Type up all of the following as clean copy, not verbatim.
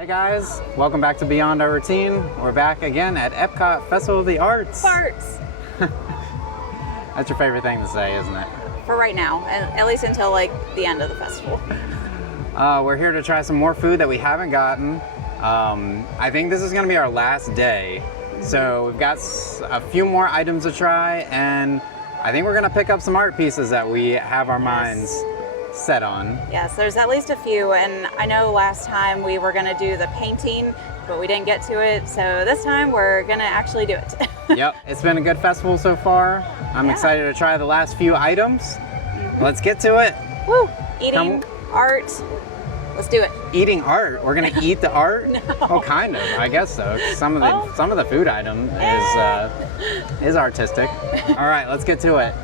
Hey guys, welcome back to Beyond Our Routine. We're back again at EPCOT Festival of the Arts. Farts. That's your favorite thing to say, isn't it? For right now, at least until like the end of the festival. We're here to try some more food that we haven't gotten. I think this is going to be our last day. So we've got a few more items to try, and I think we're going to pick up some art pieces that we have our minds set on. Yes, there's at least a few, and I know last time we were going to do the painting, but we didn't get to it, so this time we're going to actually do it. Yep, it's been a good festival so far. I'm excited to try the last few items. Let's get to it. Woo! Eating, art, let's do it. Eating art? We're gonna eat the art? No. Well, kind of, I guess so. Some of the food item is artistic. All right, let's get to it.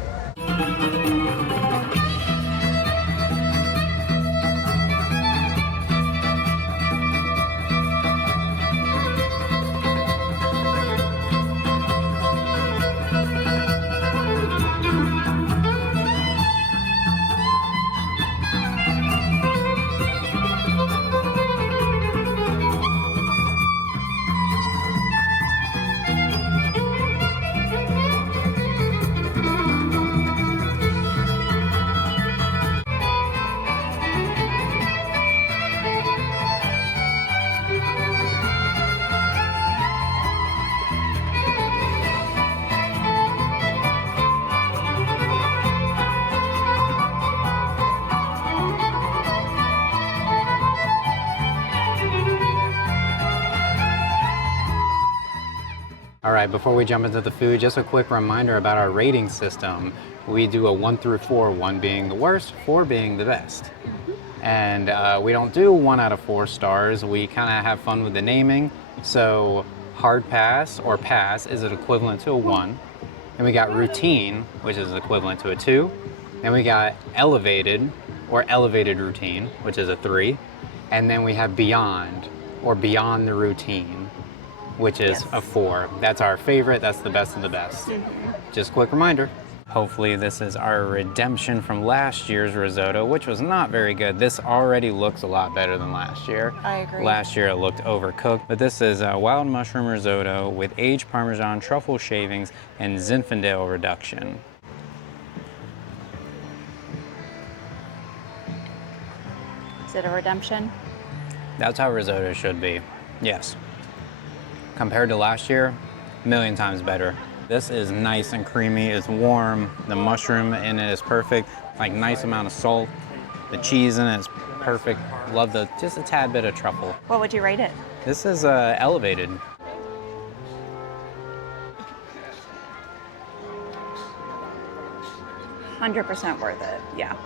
All right, before we jump into the food, just a quick reminder about our rating system. We do a 1 through 4, 1 being the worst, 4 being the best. And we don't do 1 out of 4 stars. We kind of have fun with the naming. So hard pass or pass is equivalent to a 1. And we got routine, which is equivalent to a 2. And we got elevated or elevated routine, which is a 3. And then we have beyond or beyond the routine, which is a 4. That's our favorite, that's the best of the best. Just a quick reminder. Hopefully this is our redemption from last year's risotto, which was not very good. This already looks a lot better than last year. I agree. Last year it looked overcooked, but this is a wild mushroom risotto with aged Parmesan, truffle shavings, and Zinfandel reduction. Is it a redemption? That's how risotto should be, yes. Compared to last year, a million times better. This is nice and creamy, it's warm, the mushroom in it is perfect, like nice amount of salt, the cheese in it is perfect. Love just a tad bit of truffle. What would you rate it? This is elevated. %100% worth it, yeah.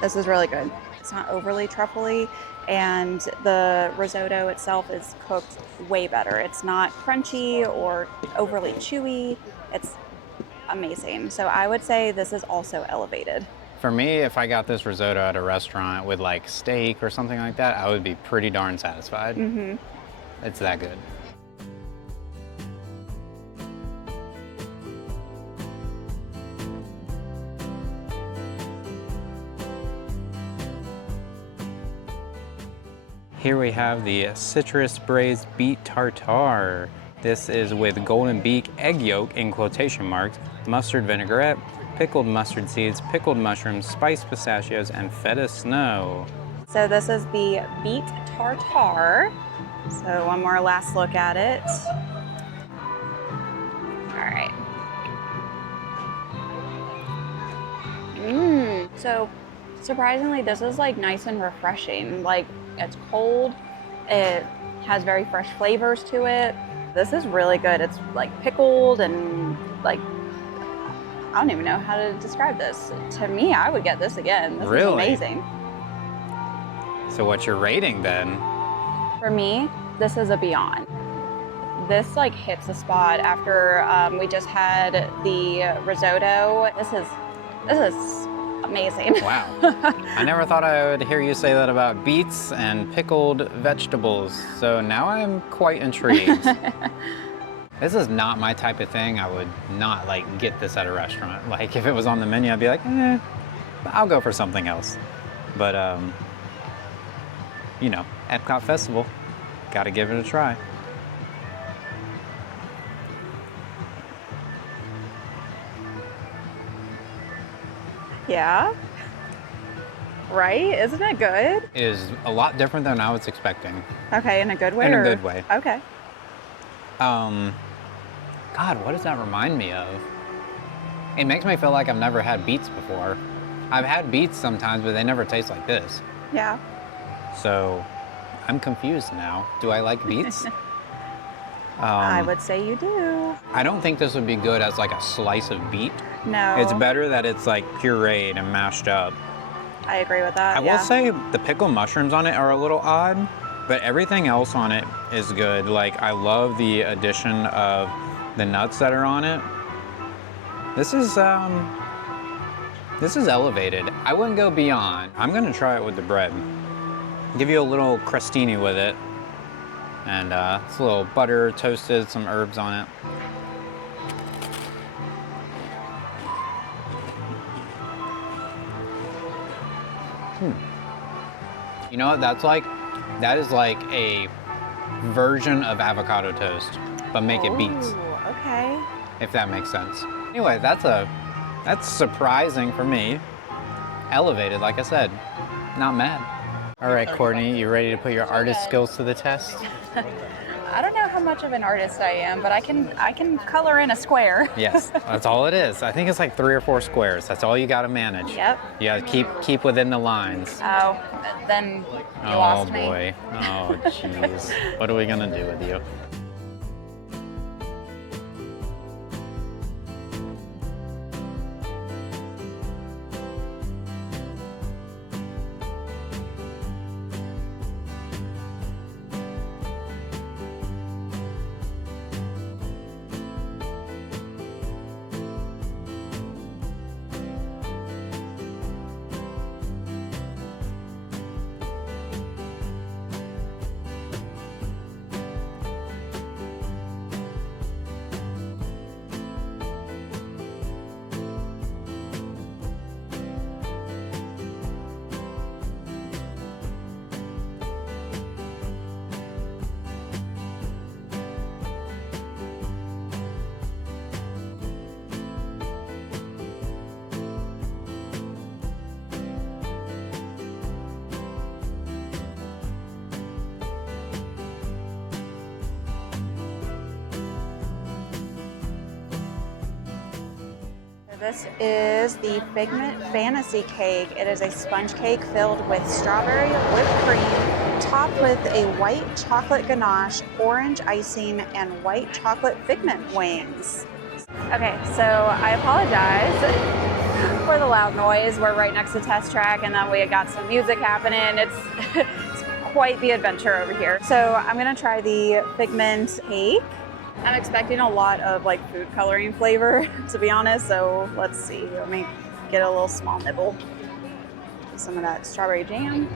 This is really good. It's not overly truffly, and the risotto itself is cooked way better. It's not crunchy or overly chewy. It's amazing. So I would say this is also elevated. For me, if I got this risotto at a restaurant with like steak or something like that, I would be pretty darn satisfied. It's that good. Here we have the citrus braised beet tartare. This is with golden beak, egg yolk in quotation marks, mustard vinaigrette, pickled mustard seeds, pickled mushrooms, spiced pistachios, and feta snow. So this is the beet tartare. So one more last look at it. All right. So surprisingly, this is like nice and refreshing. Like, it's cold, it has very fresh flavors to it. This is really good. It's like pickled and like, I don't even know how to describe this. To me, I would get this again. This is amazing. So what's your rating then? For me, this is a beyond. This like hits the spot after we just had the risotto. This is amazing. Wow. I never thought I would hear you say that about beets and pickled vegetables. So now I'm quite intrigued. This is not my type of thing. I would not like get this at a restaurant. Like if it was on the menu, I'd be like, I'll go for something else. But you know, EPCOT Festival. Gotta give it a try. Yeah. Right? Isn't it good? It is a lot different than I was expecting. Okay, in a good way? In a or- good way. Okay. God, what does that remind me of? It makes me feel like I've never had beets before. I've had beets sometimes, but they never taste like this. Yeah. So I'm confused now. Do I like beets? I would say you do. I don't think this would be good as like a slice of beet. No. It's better that it's like pureed and mashed up. I agree with that. I will say the pickled mushrooms on it are a little odd, but everything else on it is good. Like, I love the addition of the nuts that are on it. This is elevated. I wouldn't go beyond. I'm gonna try it with the bread. Give you a little crostini with it. And it's a little butter, toasted, some herbs on it. You know what that's like? That is like a version of avocado toast, but make it beets, Ooh, okay. if that makes sense. Anyway, that's surprising for me. Elevated, like I said, not mad. All right, Courtney, you ready to put your artist skills to the test? I don't know how much of an artist I am, but I can color in a square. Yes, that's all it is. I think it's like 3 or 4 squares. That's all you got to manage. Yep. You got to keep within the lines. Oh, then you lost me. Oh boy. Oh jeez. What are we gonna do with you? This is the Figment Fantasy Cake. It is a sponge cake filled with strawberry whipped cream, topped with a white chocolate ganache, orange icing, and white chocolate figment wings. Okay, so I apologize for the loud noise. We're right next to Test Track, and then we got some music happening. It's quite the adventure over here. So I'm gonna try the Figment Cake. I'm expecting a lot of like food coloring flavor, to be honest, so let's see. Let me get a little small nibble. Some of that strawberry jam.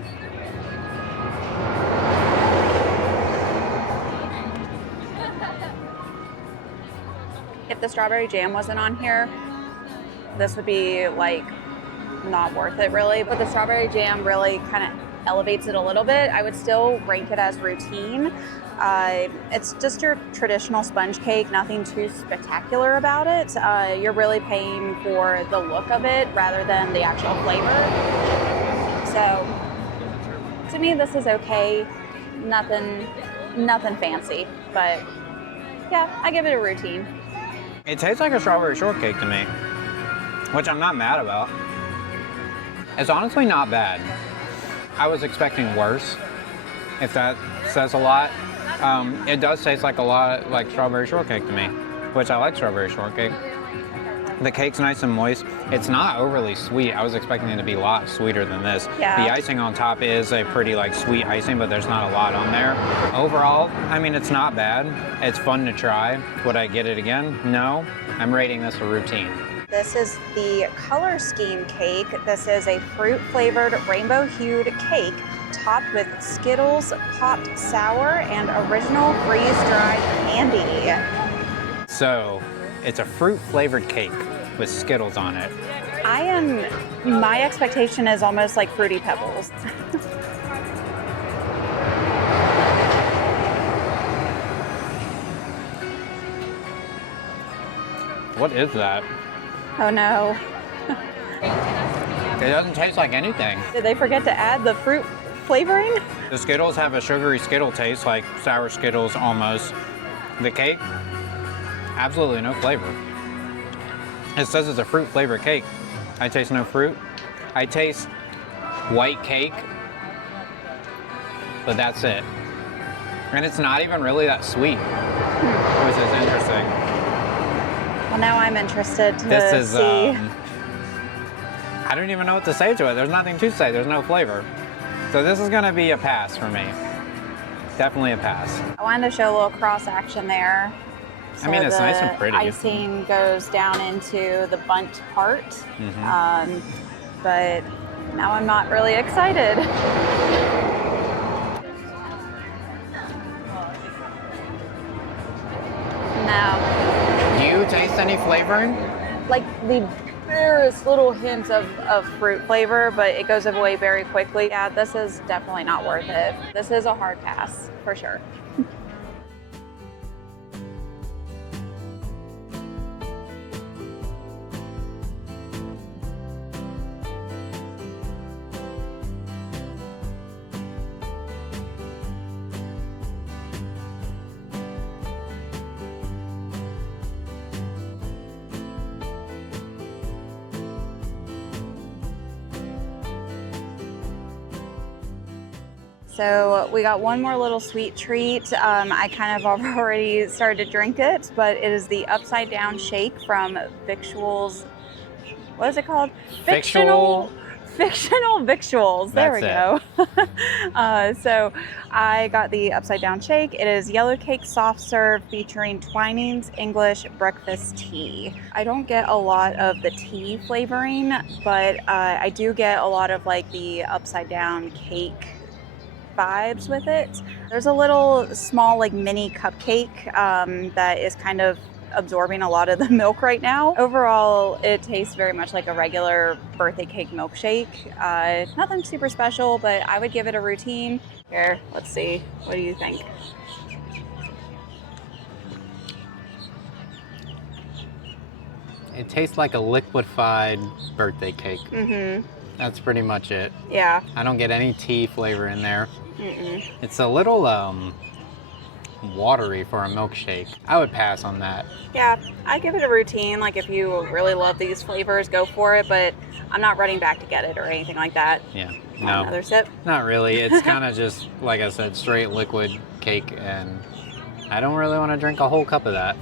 If the strawberry jam wasn't on here, this would be like not worth it really, but the strawberry jam really kind of elevates it a little bit. I would still rank it as routine. It's just your traditional sponge cake, nothing too spectacular about it. You're really paying for the look of it rather than the actual flavor. So to me, this is okay. Nothing fancy, but yeah, I give it a routine. It tastes like a strawberry shortcake to me, which I'm not mad about. It's honestly not bad. I was expecting worse, if that says a lot. It does taste like a lot like strawberry shortcake to me, which I like strawberry shortcake. The cake's nice and moist. It's not overly sweet. I was expecting it to be a lot sweeter than this. Yeah. The icing on top is a pretty like sweet icing, but there's not a lot on there. Overall, I mean, it's not bad. It's fun to try. Would I get it again? No. I'm rating this a routine. This is the Color Scheme Cake. This is a fruit-flavored, rainbow-hued cake topped with Skittles, popped sour, and original freeze-dried candy. So, it's a fruit-flavored cake with Skittles on it. My expectation is almost like Fruity Pebbles. What is that? Oh no. It doesn't taste like anything. Did they forget to add the fruit flavoring? The Skittles have a sugary Skittle taste, like sour Skittles almost. The cake, absolutely no flavor. It says it's a fruit flavored cake. I taste no fruit. I taste white cake, but that's it. And it's not even really that sweet, which is interesting. Well, now I'm interested to This is, see. I don't even know what to say to it. There's nothing to say. There's no flavor. So this is gonna be a pass for me. Definitely a pass. I wanted to show a little cross action there. I mean, it's nice and pretty. Icing goes down into the bundt part, Mm-hmm. but now I'm not really excited. No. Do you taste any flavoring? Like the barest little hint of fruit flavor, but it goes away very quickly. Yeah, this is definitely not worth it. This is a hard pass for sure. So we got one more little sweet treat. I kind of already started to drink it, but it is the upside down shake from Victuals. What is it called? Fictional Victuals. There we go. So I got the upside down shake. It is yellow cake soft serve featuring Twinings English breakfast tea. I don't get a lot of the tea flavoring, but I do get a lot of like the upside down cake vibes with it. There's a little small like mini cupcake that is kind of absorbing a lot of the milk right now. Overall, it tastes very much like a regular birthday cake milkshake. Nothing super special, but I would give it a routine. Here, let's see. What do you think? It tastes like a liquefied birthday cake. Mm-hmm. That's pretty much it. Yeah. I don't get any tea flavor in there. Mm-mm. It's a little watery for a milkshake. I would pass on that. Yeah, I give it a routine. Like if you really love these flavors, go for it. But I'm not running back to get it or anything like that. Yeah, Want no. another sip? Not really. It's kind of just, like I said, straight liquid cake, and I don't really want to drink a whole cup of that.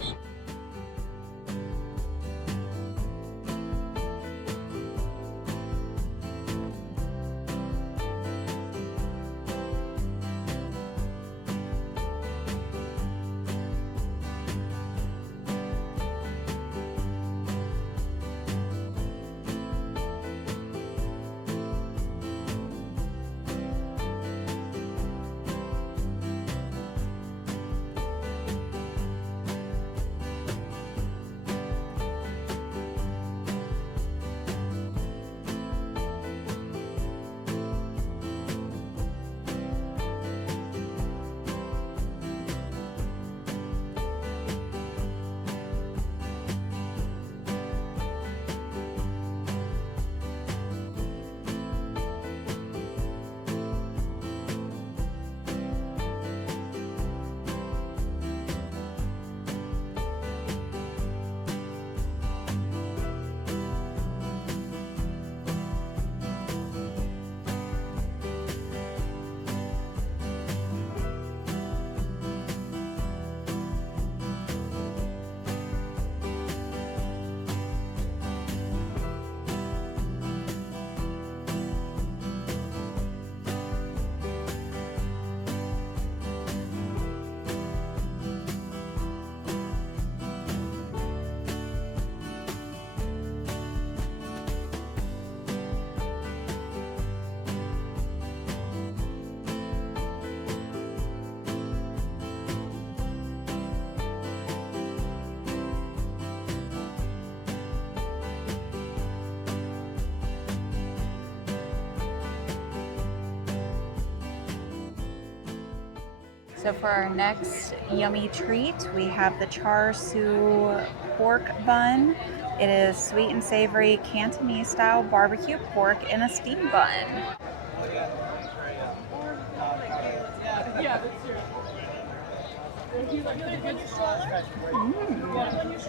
So for our next yummy treat, we have the char siu pork bun. It is sweet and savory Cantonese style barbecue pork in a steam bun.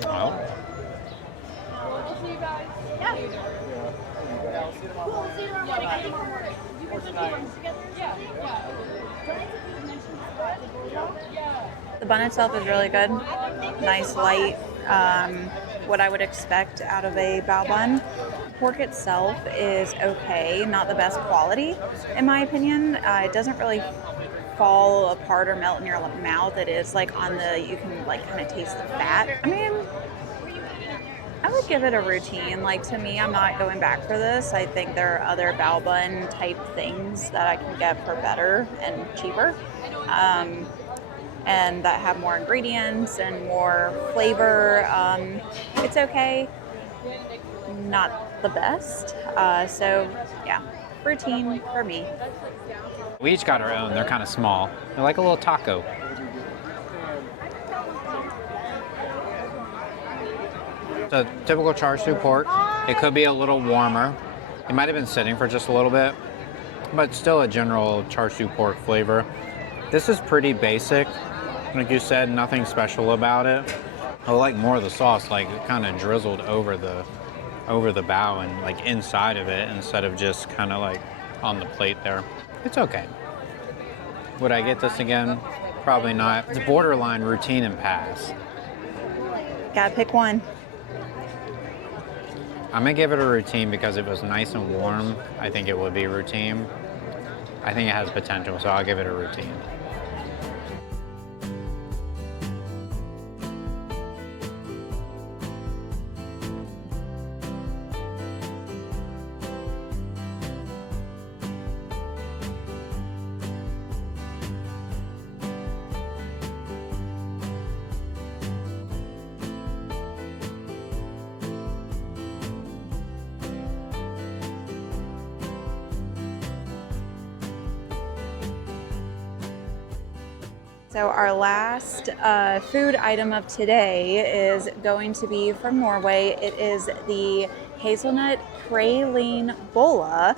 Oh. The bun itself is really good. Nice, light, what I would expect out of a bao bun. Pork itself is okay, not the best quality, in my opinion. It doesn't really fall apart or melt in your mouth. It is like on the, you can like kind of taste the fat. I mean, I would give it a routine. Like, to me, I'm not going back for this. I think there are other bao bun type things that I can get for better and cheaper. And that have more ingredients and more flavor. It's okay, not the best. So yeah, routine for me. We each got our own. They're kind of small. They're like a little taco. So typical char siu pork. It could be a little warmer. It might have been sitting for just a little bit, but still a general char siu pork flavor. This is pretty basic. Like you said, nothing special about it. I like more of the sauce, like kind of drizzled over the bao and like inside of it instead of just kind of like on the plate there. It's okay. Would I get this again? Probably not. It's borderline routine and pass. Gotta pick one. I'm gonna give it a routine because if it was nice and warm, I think it would be routine. I think it has potential, so I'll give it a routine. So our last food item of today is going to be from Norway. It is the hazelnut praline bolla,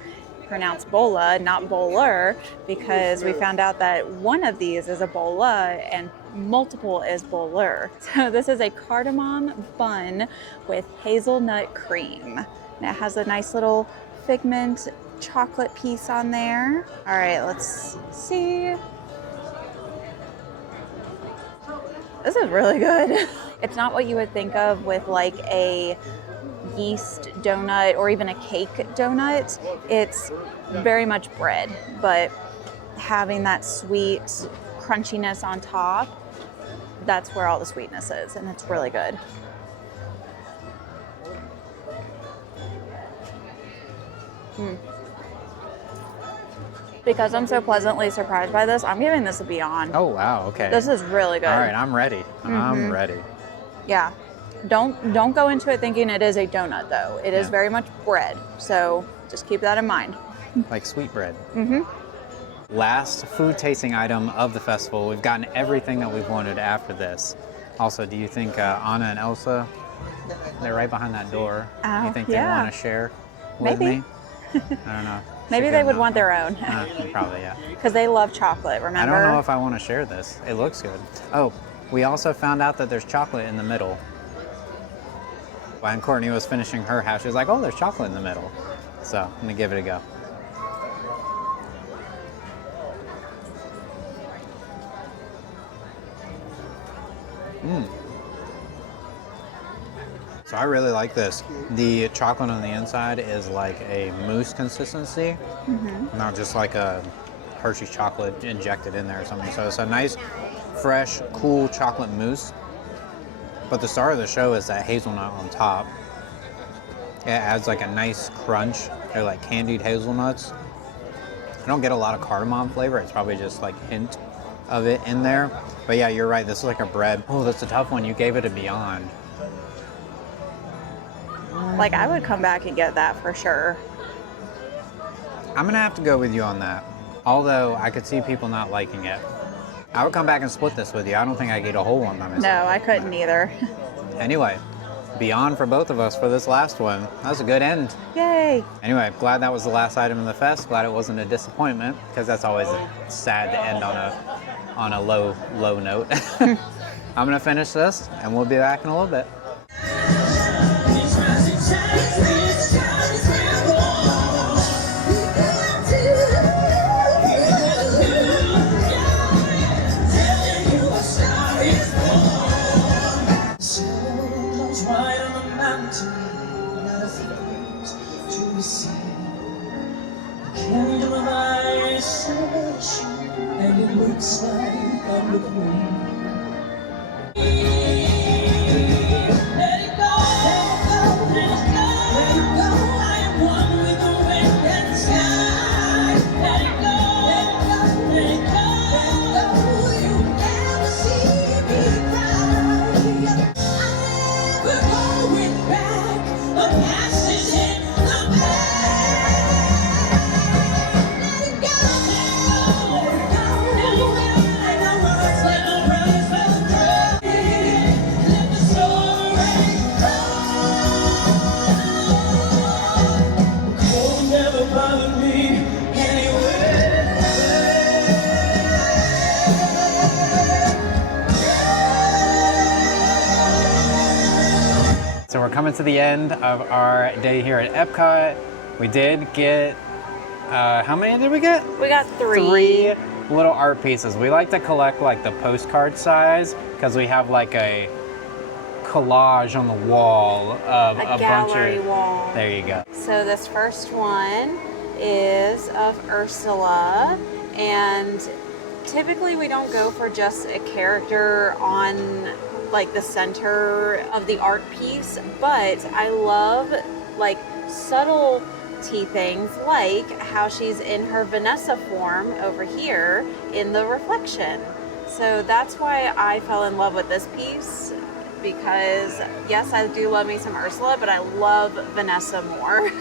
pronounced bolla, not bowler, because we found out that one of these is a bolla and multiple is bowler. So this is a cardamom bun with hazelnut cream. And it has a nice little figment chocolate piece on there. All right, let's see. This is really good. It's not what you would think of with like a yeast donut or even a cake donut. It's very much bread, but having that sweet crunchiness on top, that's where all the sweetness is, and it's really good. Because I'm so pleasantly surprised by this, I'm giving this a Beyond. Oh wow, okay. This is really good. All right, I'm ready. I'm ready. Yeah. Don't go into it thinking it is a donut though. It is very much bread. So just keep that in mind. Like sweet bread. Last food tasting item of the festival. We've gotten everything that we've wanted after this. Also, do you think Anna and Elsa, they're right behind that door. You think they want to share with me? I don't know. Maybe they would want their own. Probably, yeah. Because they love chocolate, remember? I don't know if I want to share this. It looks good. Oh, we also found out that there's chocolate in the middle. When Courtney was finishing her half, she was like, oh, there's chocolate in the middle. So I'm going to give it a go. So I really like this. The chocolate on the inside is like a mousse consistency, not just like a Hershey's chocolate injected in there or something. So it's a nice, fresh, cool chocolate mousse. But the star of the show is that hazelnut on top. It adds like a nice crunch. They're like candied hazelnuts. I don't get a lot of cardamom flavor. It's probably just like hint of it in there. But yeah, you're right. This is like a bread. Oh, that's a tough one. You gave it a Beyond. Like, I would come back and get that for sure. I'm gonna have to go with you on that. Although I could see people not liking it. I would come back and split this with you. I don't think I could eat a whole one by myself. No, I couldn't either. Anyway, beyond for both of us for this last one. That was a good end. Yay! Anyway, glad that was the last item in the fest. Glad it wasn't a disappointment, because that's always sad to end on a low note. I'm gonna finish this, and we'll be back in a little bit. And it looks like I'm the queen. Let it go, let it go, let it go. I am one with the wind and the sky. Let it go, let it go, let it go. You never see me cry. I'm never going back. The past is in the past. So we're coming to the end of our day here at EPCOT. We did get, how many did we get? We got 3. 3 little art pieces. We like to collect like the postcard size because we have like a collage on the wall of a gallery bunch of, wall. There you go. So this first one is of Ursula, and typically we don't go for just a character on like the center of the art piece, but I love like subtlety things like how she's in her Vanessa form over here in the reflection. So that's why I fell in love with this piece, because yes, I do love me some Ursula, but I love Vanessa more.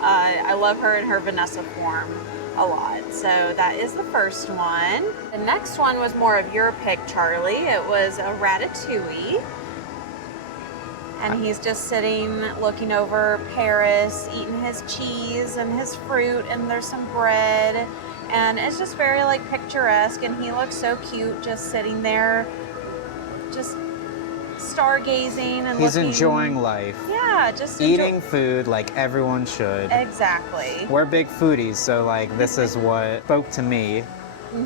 I love her in her Vanessa form a lot. So that is the first one. The next one was more of your pick, Charlie. It was a Ratatouille. And he's just sitting, looking over Paris, eating his cheese and his fruit, and there's some bread. And it's just very like picturesque, and he looks so cute just sitting there, just stargazing and He's looking, enjoying life. Yeah, just Eating food like everyone should. Exactly. We're big foodies, so like this is what spoke to me.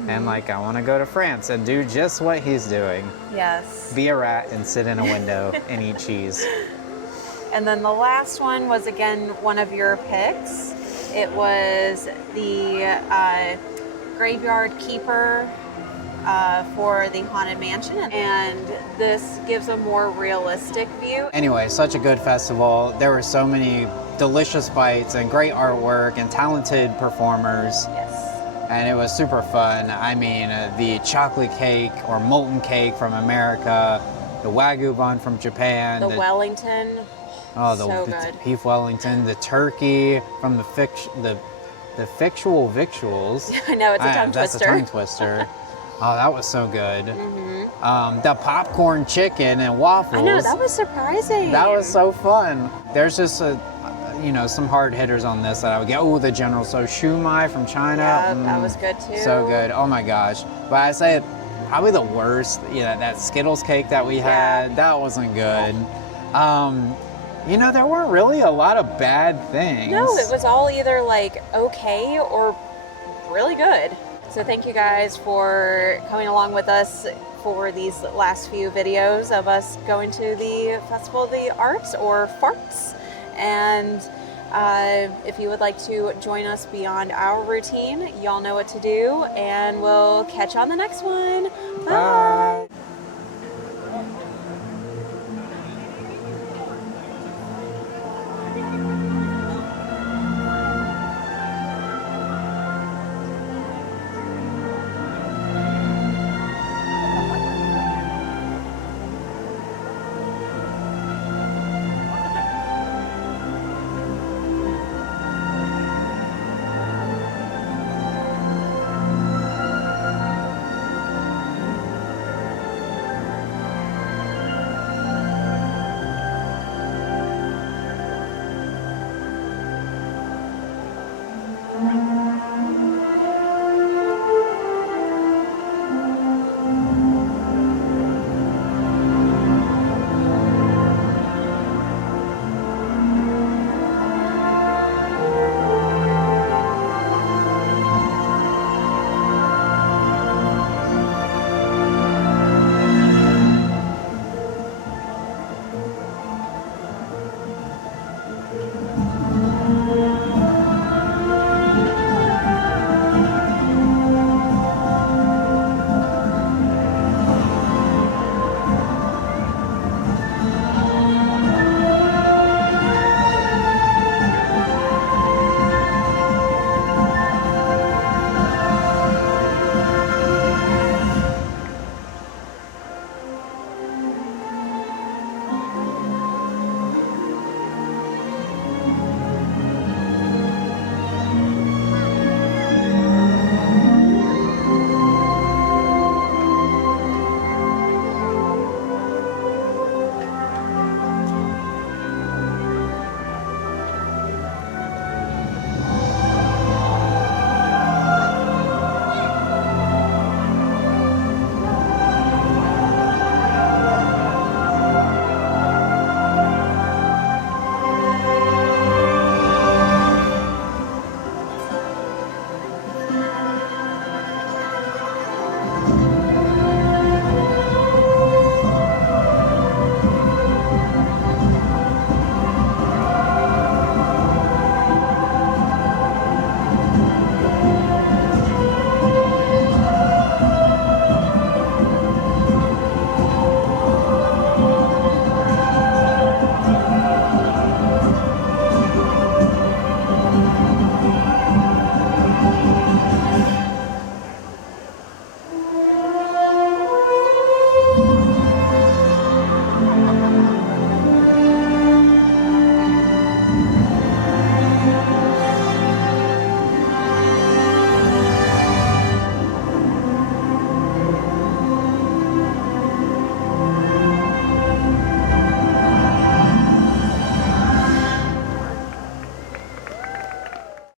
And like I want to go to France and do just what he's doing. Yes. Be a rat and sit in a window and eat cheese. And then the last one was again one of your picks. It was the graveyard keeper for the Haunted Mansion, and this gives a more realistic view. Anyway, such a good festival. There were so many delicious bites and great artwork and talented performers. Yes. And it was super fun. I mean, the chocolate cake or molten cake from America, the Wagyu bun from Japan, The Wellington. oh, so the good. beef Wellington, the turkey from the fictual victuals. I know, it's a tongue That's twister. a tongue twister. Oh, that was so good. The popcorn chicken and waffles. I know, that was surprising. That was so fun. There's just some hard hitters on this that I would get. Oh, the General So Shumai from China. Yeah, that was good too. So good. Oh my gosh. But I say probably the worst, that Skittles cake that we had, that wasn't good. There weren't really a lot of bad things. No, it was all either like okay or really good. So thank you guys for coming along with us for these last few videos of us going to the Festival of the Arts, or FARTS. And if you would like to join us beyond our routine, y'all know what to do, and we'll catch you on the next one. Bye. Bye.